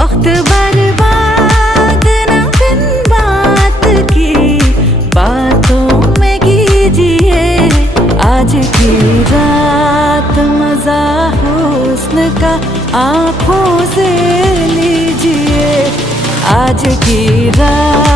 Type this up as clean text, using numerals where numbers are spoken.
वक्त बर्बाद न बिन बात की बातों में कीजिए। आज की रात मजा हुस्न का आँखों से लीजिए। आज की रात